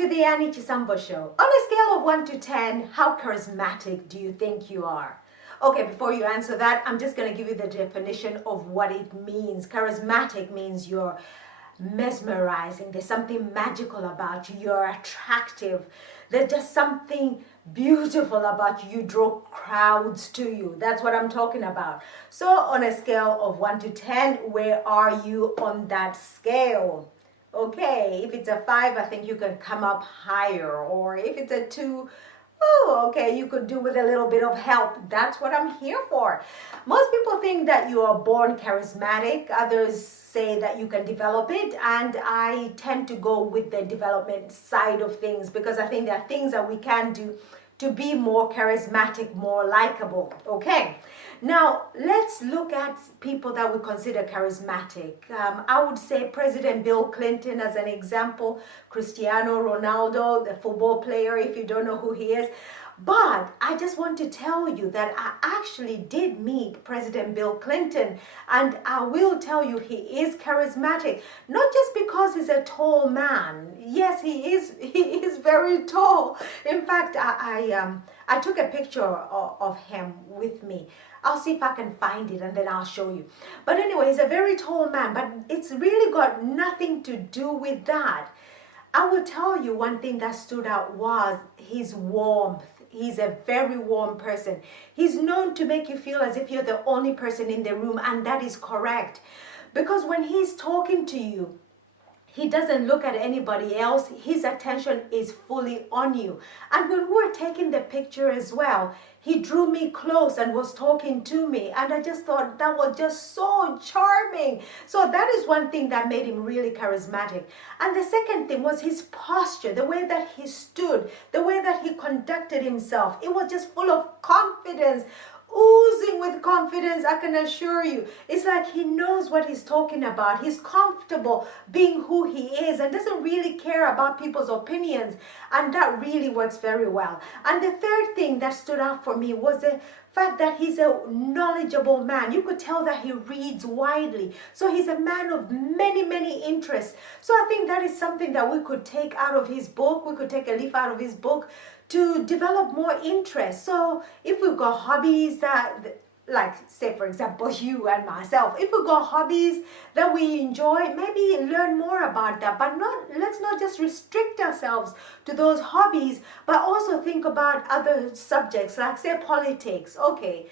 to the Chisambo Show. On a scale of 1 to 10, how charismatic do you think you are? Okay, before you answer that, I'm just going to give you the definition of what it means. Charismatic means you're mesmerizing. There's something magical about you. You're attractive. There's just something beautiful about you. You draw crowds to you. That's what I'm talking about. So on a scale of 1 to 10, where are you on that scale? Okay, if it's a 5, I think you can come up higher. Or if it's a 2, oh, okay, you could do with a little bit of help. That's what I'm here for. Most people think that you are born charismatic. Others say that you can develop it. And I tend to go with the development side of things because I think there are things that we can do to be more charismatic, more likable. Okay, now let's look at people that we consider charismatic. I would say President Bill Clinton as an example, Cristiano Ronaldo, the football player, if you don't know who he is. But I just want to tell you that I actually did meet President Bill Clinton, and I will tell you he is charismatic, not just because he's a tall man. Yes, he is very tall. In fact, I took a picture of him with me. I'll see if I can find it and then I'll show you. But anyway, he's a very tall man, but it's really got nothing to do with that. I will tell you one thing that stood out was his warmth. He's a very warm person. He's known to make you feel as if you're the only person in the room, and that is correct. Because when he's talking to you, he doesn't look at anybody else. His attention is fully on you. And when we were taking the picture as well, he drew me close and was talking to me. And I just thought that was just so charming. So that is one thing that made him really charismatic. And the second thing was his posture, the way that he stood, the way that he conducted himself. It was just full of confidence. Oozing with confidence, I can assure you. It's like he knows what he's talking about. He's comfortable being who he is and doesn't really care about people's opinions. And that really works very well. And the third thing that stood out for me was the fact that he's a knowledgeable man. You could tell that he reads widely. So he's a man of many, many interests. So I think that is something that we could take out of his book. We could take a leaf out of his book to develop more interest. So if we've got hobbies that, like say for example you and myself, if we've got hobbies that we enjoy, maybe learn more about that. But let's not just restrict ourselves to those hobbies, but also think about other subjects, like say politics. Okay,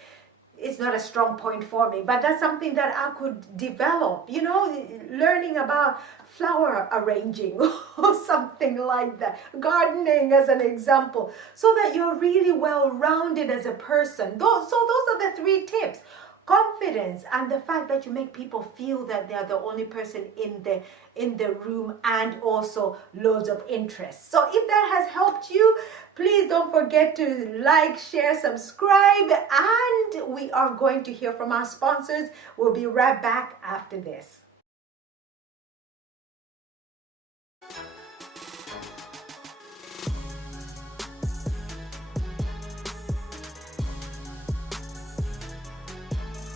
it's not a strong point for me, but that's something that I could develop, you know, learning about flower arranging or something like that, gardening as an example, so that you're really well-rounded as a person. So those are the 3 tips. Confidence and the fact that you make people feel that they're the only person in the room, and also loads of interest. So if that has helped you, please don't forget to like, share, subscribe, and we are going to hear from our sponsors. We'll be right back after this.